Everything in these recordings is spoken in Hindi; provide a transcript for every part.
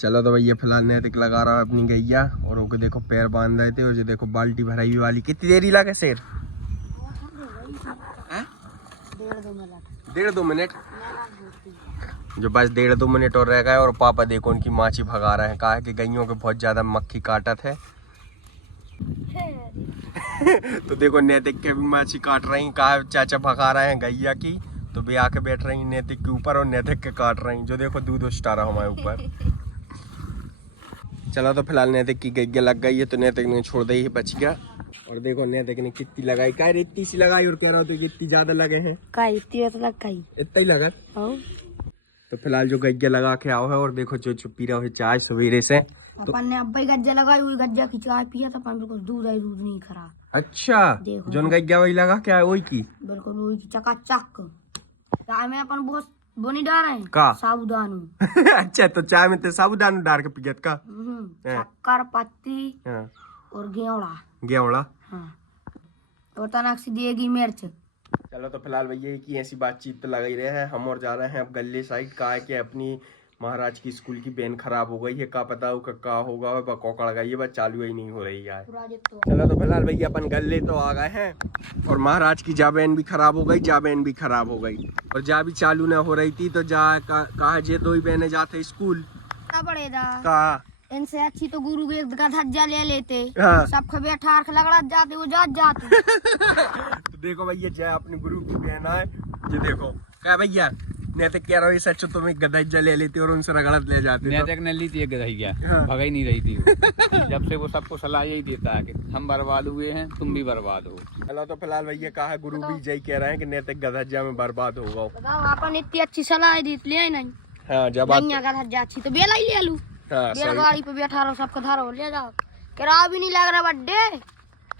चलो तो भैया फिलहाल नैतिक लगा रहा है अपनी गैया और ओके देखो पैर बांध रहे थे और जो देखो बाल्टी भराई वाली। कितनी देरी लगे शेर? 1.5-2 मिनट। जो बस 1.5-2 मिनट और रह गए और पापा देखो उनकी माछी भगा रहे हैं। कहा है कि गैयों के बहुत ज्यादा मक्खी काटत है। तो देखो नैतिक के भी माछी काट रही। कहा चाचा भगा रहे हैं गैया की, तो भी आके बैठ रही नैतिक के ऊपर और नैतिक के काट रही। जो देखो दूध उछटा रहा हमारे ऊपर। चलो तो फिलहाल नैतिक की गैया लग गई है तो नैतिक ने छोड़ दी है, बच गया। और देखो नैतिक ने कितनी लगाई, क्या इतनी सी लगाई और कह रहा हो तो कितनी ज्यादा लगे हैं। इतना ही लगा। तो फिलहाल जो गैया लगा के आओ है और देखो जो पी रहा है चाय सवेरे से। तो अपन ने अब्बा गज्जा लगाई हुई, गज्जा की चाय पिया था, अपन बिल्कुल दूध नहीं खराब। अच्छा जोन गैया वही लगा क्या है वही की? बिल्कुल वही की चकाचक। चाय में अपन बहुत बोनी डाल रहे हैं का साबुदाना। अच्छा तो चाय में तो साबुदाना डाल के पियत का? शक्कर पत्ती और गेवड़ा और तनक सी देगी मिर्च। चलो तो फिलहाल भैया की ऐसी बातचीत तो लग ही रहे हैं। हम और जा रहे हैं अब गले साइड। का है कि अपनी महाराज की स्कूल की बेन खराब हो गई है। का पता का होगा कोकड़ गई है, बस चालू ही नहीं हो रही है। चलो तो फिलहाल भैया अपन गले तो आ गए हैं और महाराज की जा बेन भी खराब हो गई, जा बेन भी खराब हो गई और जा भी चालू न हो रही थी। तो जा कहा जे 2 ही बहने जाते स्कूल का। इनसे अच्छी तो गुरु का धज्जा ले लेते। हाँ। सब खबे ठार लगड़ा जाते वो जाते। तो देखो भैया जय अपने गुरु की बहन है। ये देखो क्या भैया नैतिक कह रहा है सच तुम्हें गधज्जा ले लेती और उनसे रगड़त ले जाती। नैतिक ने ली थी गधैया, भगा ही नहीं रही थी वो। जब से वो सबको सलाह यही देता है कि हम बर्बाद हुए हैं, तुम भी बर्बाद हो। चलो तो फिलहाल भैया कहा गुरु भी जय कह रहे हैं कि नैतिक गधज्जा में बर्बाद होगा। अपन इतनी अच्छी सलाह दी ले नहीं। हाँ जब गधज्जा अच्छी तो बेला ही ले लू। गाड़ी पे बैठा रहो सबको धारो ले जाओ, किराया भी नहीं लग रहा बड्डे।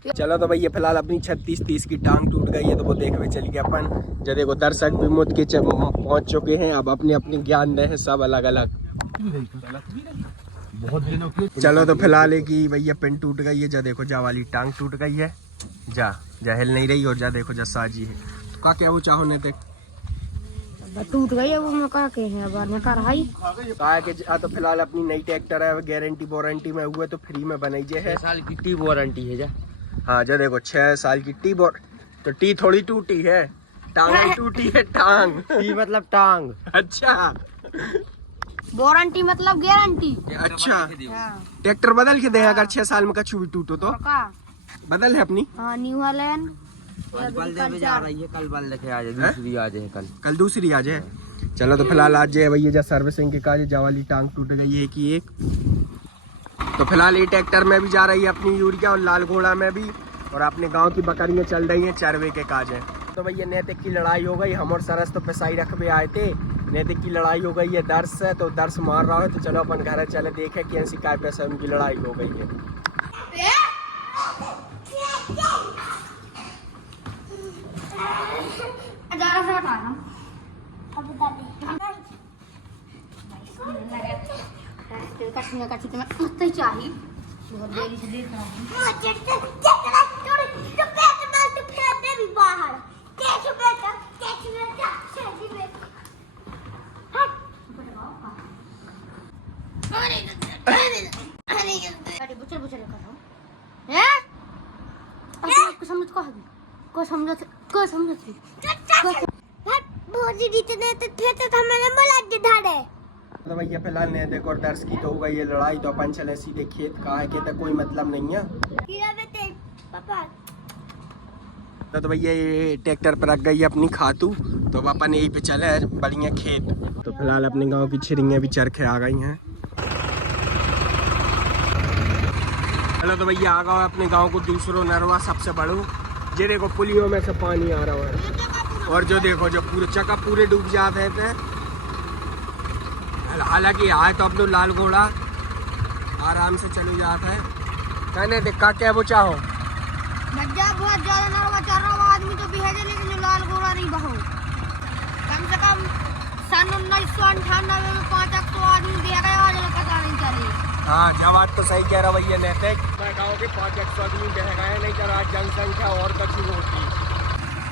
चलो तो भैया फिलहाल अपनी 36-30 की टांग टूट गई है तो वो देखने चल गया अपन। जब देखो दर्शक भी मुझ के पहुंच चुके हैं, अब अपने अपने ज्ञान दे हैं सब अलग अलग। चलो तो फिलहाल एक ही भैया पिन टूट गई है। जा देखो जा वाली टांग टूट गई है, जा हिल नहीं रही। और जा देखो जा साजी है तो का क्या वो चाहो नैतिक टूट गई है वो मैं कहा के हैं अब मैं कर हाई के तो फिलहाल अपनी नई ट्रैक्टर है, गारंटी वारंटी में हुआ तो फ्री में बनाई जे है। 6 साल की टी वारंटी है जा। हाँ जा देखो 6 साल की टी तो टी थोड़ी टूटी है, टांग टूटी है। टांग टी मतलब टांग। अच्छा वारंटी मतलब गारंटी। अच्छा ट्रैक्टर बदल के दे अगर 6 साल में कछु भी टूटो तो बदल है अपनी। हाँ न्यू हॉलैंड जा रही है, कल बल लेके आ जाए, दूसरी आ जाए कल दूसरी आ जाए। चलो तो फिलहाल आज जाए भैया जा सर्विसिंग के काज जा वाली टांग टूट गई है कि एक। तो फिलहाल ये ट्रैक्टर में भी जा रही है अपनी यूरिया और लाल घोड़ा में भी, और अपने गांव की बकरियां चल रही हैं चरवे के काज है। तो भैया नैतिक की लड़ाई हो गई, हम और सरस तो पिसाई रखबे आए थे। नैतिक की लड़ाई हो गई है दर्श से, तो दर्श मार रहा है। तो चलो अपन घर चले देखे कि ऐसी काय पैसा उनकी लड़ाई हो गई है। चाहिए बहुत देरी से देख रहा हूँ। तो भैया फिलहाल नैतिक और दर्श की तो हो गई है लड़ाई, तो अपन चले सीधे खेत। कहा है कि कोई मतलब नहीं है। तो भैया ये ट्रैक्टर पर रख गई है अपनी खातू, तो अपन यहीं पे चले बढ़िया खेत। तो फिलहाल अपने गांव की छिरियाँ भी चरखे आ गई हैं। चलो तो भैया आ गया अपने गांव को दूसरो नरवा सबसे बड़ो। ये देखो पुलियों में से पानी आ रहा है और जो देखो जो पूरे चक्का पूरे डूब जाते थे। हालांकि आए तो अब तो लाल घोड़ा आराम से चली जाता है। कहने देखा क्या वो चाहो बहुत ज्यादा नरवा चल रहा आदमी तो बिहेजे, लेकिन जो लाल घोड़ा नहीं बहो। कम से कम सन 1998 में 500 आदमी बिह गया, पता नहीं चले। हाँ जवाब तो सही कह रहा भैया नैतिक। मैं गाँव के 500 आदमी बह गए, नहीं तो आज जनसंख्या और कछु होती।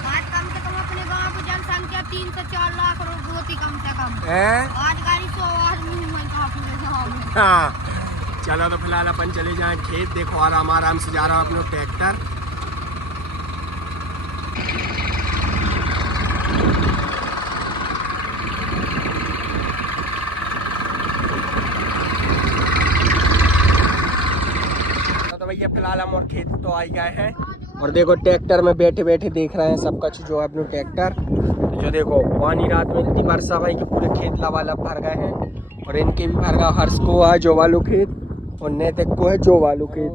आज कम से कम अपने गाँव की जनसंख्या 3 से 4 लाख होती कम से कम। है आज गाड़ी 100 आदमी में कहा पूरे गाँव में। हाँ चलो तो फिलहाल अपन चले जाएं खेत। देखो आराम आराम से जा रहा हूँ अपना ट्रैक्टर। तो भैया फिलहाल हम और खेत तो आ गए हैं और देखो ट्रैक्टर में बैठे बैठे देख रहे हैं सब कुछ जो है अपना ट्रैक्टर। तो जो देखो पानी रात में इतनी वर्षा भाई कि पूरे खेत लबालब भर गए हैं और इनके भी भर गया। हर्ष को है जो वालू खेत और नैतिक को है जो वालू खेत।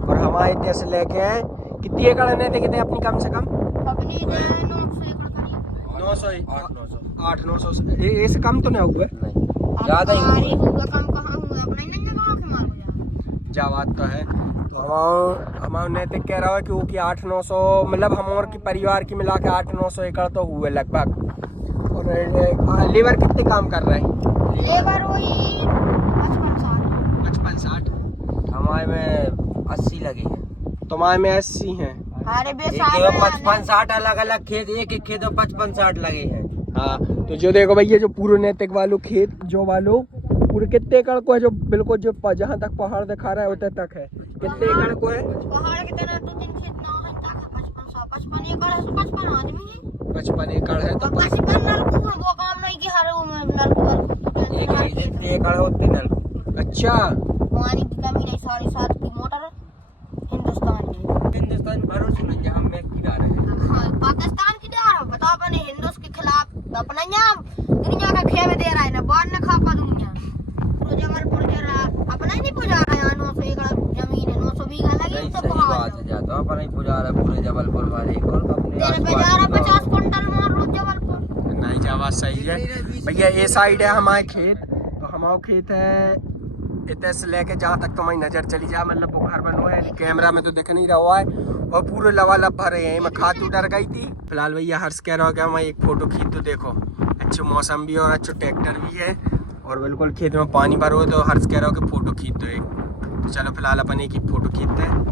और हमारे इतने से लेके आए कितनी एकड़ है नैतिक कितने अपनी कम से कम अपनी 900 ऐसे कम तो नहीं हुआ ज्यादा ही होगा। कम कहाँ हुआ अपना ही नहीं जगह के मार जा बात तो है। तो हमारे नैतिक कह रहा है कि वो कि 800-900 मतलब हम और की परिवार की मिला के 800-900 एकड़ तो हुए लगभग। और लेबर कितने काम कर रहे हैं? लेबर वही 55-60। हमारे में 80 लगे हैं। तुम्हारे में 80 हैं। अरे बे 55-60 अलग अलग खेत, एक एक खेत में 55-60 लगे हैं। हाँ तो जो देखो भैया जो पूरे नैतिक वालों खेत जो वालों पूरे कितने एकड़ को है जो बिल्कुल जो जहाँ तक पहाड़ दिखा रहा है उतने तक है कितने एकड़ को है? पहाड़ के तरह 2-3 खेत ना है तक 55 एकड़ है। 55 आदमी है 55 एकड़ है। तो 55 नलकूप है। वो काम नहीं कि हर नलकूप जितने एकड़ है उतने नलकूप। अच्छा पानी की कमी नहीं। 7.5 की मोटर हिंदुस्तान की। हिंदुस्तान भरोसे नहीं है, हम मैच गिरा रहे हैं। हाँ, पाकिस्तान की दे रहा है। बताओ अपने हिंदुस्तान के खिलाफ अपना नाम दुनिया का खेल दे रहा है ना बाढ़ न खा पा दुनिया। तो जबलपुर दे रहा अपना ही नहीं पुजा रहा है। 900 एकड़ जमीन है 900 बीघा लगी तो बात है जाता अपन ही पुजा रहा है पूरे जबलपुर वाले और अपने तेरे पे जा रहा 50 क्विंटल मार रोज जबलपुर। नहीं जा बात सही है भैया। ये साइड है हमारे खेत। तो हमारा खेत है इतने से लेके जहाँ तक तुम्हारी नजर चली जा मतलब वो घर बनो है। कैमरा में तो दिख नहीं रहा है और पूरे लबालब भरे हैं। मैं खाद डर गई थी। फिलहाल भैया हर्ष कह रहा हो कि मैं एक फोटो खींच तो देखो अच्छे मौसम भी और अच्छे ट्रैक्टर भी है और बिल्कुल खेत में पानी भरो हो। तो हर्ष कह रहा हो कि फोटो खींच दो एक। तो चलो फिलहाल अपन एक ही फोटो खींचते हैं।